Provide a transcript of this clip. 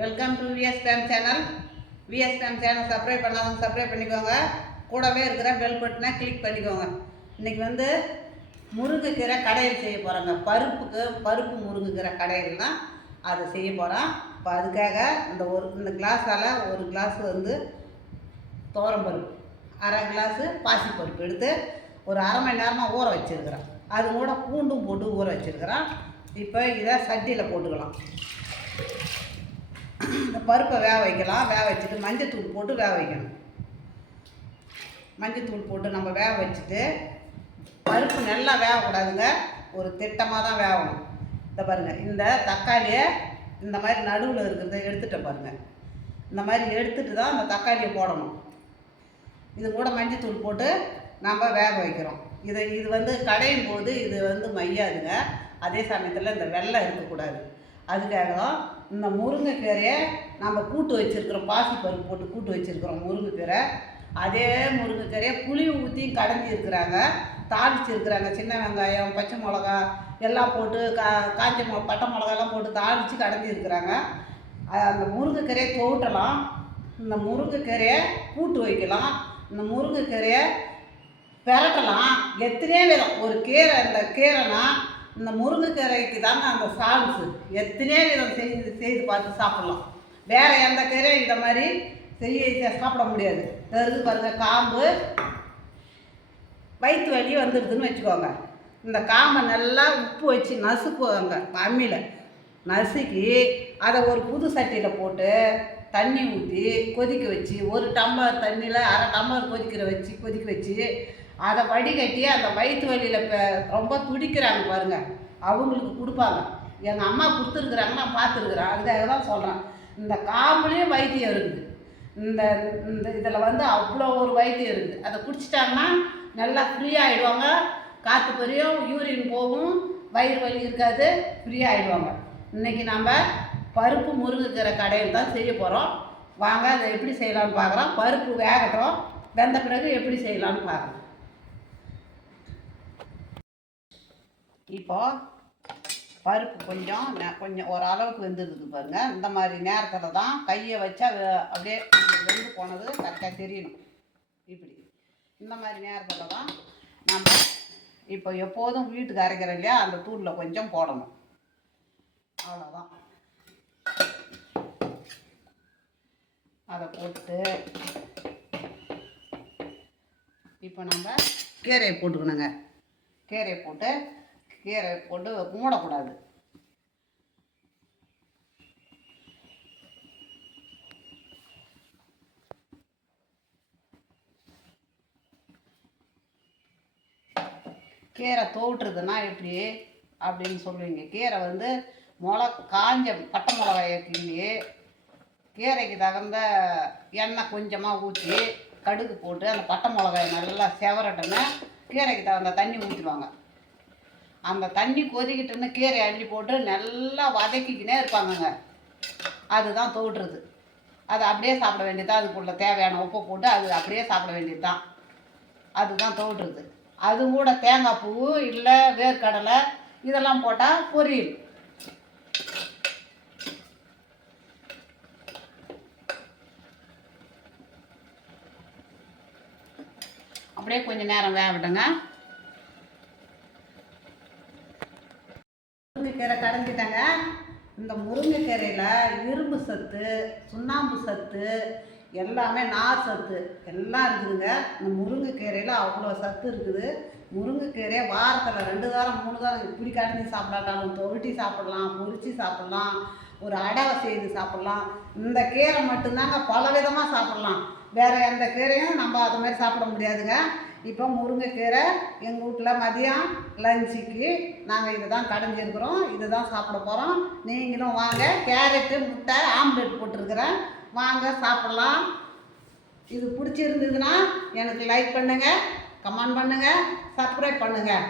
Welcome to VSPM channel. VSPM channel subscribe பண்ணாதவங்க subscribe பண்ணிக்கோங்க. கூடவே இருக்கிற பெல் பட்டனை கிளிக் பண்ணிக்கோங்க. இன்றைக்கி வந்து முருங்கைக்கீரை கடையில் செய்ய போகிறாங்க. பருப்பு முருங்கைக்கீரை கடையில் தான் அதை செய்ய போகிறோம். இப்போ அதுக்காக இந்த கிளாஸால் ஒரு கிளாஸ் வந்து துவரம்பருப்பு, அரை கிளாஸு பாசிப்பருப்பு எடுத்து ஒரு அரை மணி நேரமாக ஊற வச்சுருக்கிறேன். அது கூட பூண்டும் போட்டு ஊற வச்சுருக்கிறேன். இப்போ இதை சட்டியில் போட்டுக்கலாம். இந்த பருப்பை வேக வைக்கலாம். வேக வச்சுட்டு மஞ்சத்தூள் போட்டு வேக வைக்கணும். மஞ்சத்தூள் போட்டு நம்ம வேக வச்சுட்டு, பருப்பு நல்லா வேகக்கூடாதுங்க, ஒரு திட்டமாக தான் வேகணும். இந்த பாருங்கள், இந்த தக்காளியை இந்த மாதிரி நடுவில் இருக்கிறத எடுத்துகிட்ட பாருங்கள். இந்த மாதிரி எடுத்துகிட்டு தான் அந்த தக்காளியை போடணும். இது கூட மஞ்சத்தூள் போட்டு நம்ம வேக வைக்கிறோம். இது வந்து கடையும் போது இது வந்து மையாதுங்க. அதே சமயத்தில் இந்த வெள்ளை இருக்கக்கூடாது. அதுக்காக தான் இந்த முருங்கைக்கீரையை நம்ம கூட்டு வச்சுருக்கிறோம். பாசிப்பருப்பு போட்டு கூட்டு வச்சுருக்கிறோம் முருங்கைக்கீரை. அதே முருங்கைக்கீரையை புளி ஊற்றியும் கடைஞ்சி இருக்கிறாங்க, தாளிச்சிருக்கிறாங்க. சின்ன வெங்காயம், பச்சை மிளகா எல்லாம் போட்டு காஞ்ச பட்டை மிளகாலாம் போட்டு தாளித்து கடைஞ்சி இருக்கிறாங்க. அந்த முருங்கைக்கீரையை தோட்டலாம். இந்த முருங்கைக்கீரையை கூட்டு வைக்கலாம். இந்த முருங்கைக்கீரையை பெரட்டலாம். எத்தனையோ விதம் ஒரு கீரை. இந்த கீரைனா இந்த முருங்கைக்கீரைக்கு தாங்க அந்த சான்ஸு. எத்தனையோ விதம் செய்து பார்த்து சாப்பிட்லாம். வேறு எந்த கீரையும் இதை மாதிரி சாப்பிட முடியாது. தெரிஞ்சு பாருங்கள், காம்பு வயிற்று வலி வந்துடுதுன்னு வச்சுக்கோங்க. இந்த காம்பை நல்லா உப்பு வச்சு நசுக்குவாங்க. அம்மியில் நசுக்கி அதை ஒரு புது சட்டியில் போட்டு தண்ணி ஊற்றி கொதிக்க வச்சு, ஒரு டம்ளர் தண்ணியில் அரை டம்ளர் கொதிக்க வச்சு அதை வடிகட்டி அந்த வயிற்று வலியில் ரொம்ப துடிக்கிறாங்க பாருங்கள், அவங்களுக்கு கொடுப்பாங்க. எங்கள் அம்மா கொடுத்துருக்குறாங்க, நான் பார்த்துருக்குறேன். அதுக்காக தான் சொல்கிறேன். இந்த காம்புலேயும் வைத்தியம் இருக்குது. இந்த இதில் வந்து அவ்வளோ ஒரு வைத்தியம் இருக்குது. அதை குடிச்சிட்டாங்கன்னா நல்லா ஃப்ரீயாகிடுவாங்க. காற்று பறியும், யூரின் போகும், வயிறு வலி இருக்காது, ஃப்ரீயாகிடுவாங்க. இன்றைக்கி நம்ம பருப்பு முருங்கைக்கீரை கடையில் தான் செய்ய போகிறோம். வாங்க அதை எப்படி செய்யலான்னு பார்க்குறோம். பருப்பு வேகட்டும், வெந்த பிறகு எப்படி செய்யலான்னு பார்க்குறோம். இப்போது பருப்பு கொஞ்சம் ஓரளவுக்கு வெந்துருக்கு பாருங்கள். இந்த மாதிரி நேரத்தில் தான் கையை வச்சா அப்படியே வெந்து போனது கரெக்டாக தெரியணும். இப்படி இந்த மாதிரி நேரத்தில் தான் நம்ம இப்போ எப்போதும் வீட்டுக்கு அரைக்கிறோம் இல்லையா, அந்த தூளில் கொஞ்சம் போடணும். அவ்வளோதான். அதை போட்டு இப்போ நம்ம கீரையை போட்டுக்கணுங்க. கீரையை போட்டு மூடக்கூடாது. கீரை தோட்டுறதுன்னா எப்படி அப்படின்னு சொல்லுவீங்க. கீரை வந்து காஞ்ச பட்டை மிளகாயை கிள்ளி, கீரைக்கு தகுந்த எண்ணெய் கொஞ்சமாக ஊற்றி கடுகு போட்டு அந்த பட்டை மிளகாயை நல்லா செவரட்டுன்னு கீரைக்கு தகுந்த தண்ணி ஊற்றிடுவாங்க. அந்த தண்ணி கொதிக்கிட்டுன்னு கீரை அள்ளி போட்டு நல்லா வதக்கிக்கினே இருப்பாங்கங்க. அதுதான் தோட்டுறது. அது அப்படியே சாப்பிட வேண்டியது. அதுக்குள்ள தேவையான உப்பை போட்டு அது அப்படியே சாப்பிட வேண்டியது தான். அதுதான் தோட்டுறது. அது கூட தேங்காய் பூ இல்லை வேர்க்கடலை இதெல்லாம் போட்டால் பொரியல். அப்படியே கொஞ்சம் நேரம் வேக விடுங்க. முருங்கைக்கீரை கடைஞ்சிட்டாங்க. இந்த முருங்கைக்கீரையில் இரும்பு சத்து, சுண்ணாம்பு சத்து, எல்லாமே நார் சத்து எல்லாம் இருக்குதுங்க. இந்த முருங்கைக்கீரையில் அவ்வளோ சத்து இருக்குது. முருங்கைக்கீரையை வாரத்தில் 2 வாரம் 3 வாரம் இப்படி கடைஞ்சி சாப்பிடாட்டாலும் தொகுட்டி சாப்பிட்லாம், பொரிச்சு சாப்பிட்லாம், ஒரு அடவை செய்து சாப்பிட்லாம். இந்த கீரை மட்டும்தாங்க பல விதமாக சாப்பிட்லாம். வேறு எந்த கீரையும் நம்ம அது மாதிரி சாப்பிட முடியாதுங்க. இப்போ முருங்கைக்கீரை எங்கள் வீட்டில் மதியம் லஞ்சுக்கு நாங்கள் இதை தான் கடைஞ்சிருக்கிறோம். இது தான் சாப்பிட போகிறோம். நீங்களும் வாங்க. கேரட்டு, முட்டை, ஆம்லெட் போட்டிருக்கிறேன். வாங்க சாப்பிட்லாம். இது பிடிச்சிருந்ததுன்னா எனக்கு லைக் பண்ணுங்கள், கமெண்ட் பண்ணுங்கள், சப்ஸ்கிரைப் பண்ணுங்கள்.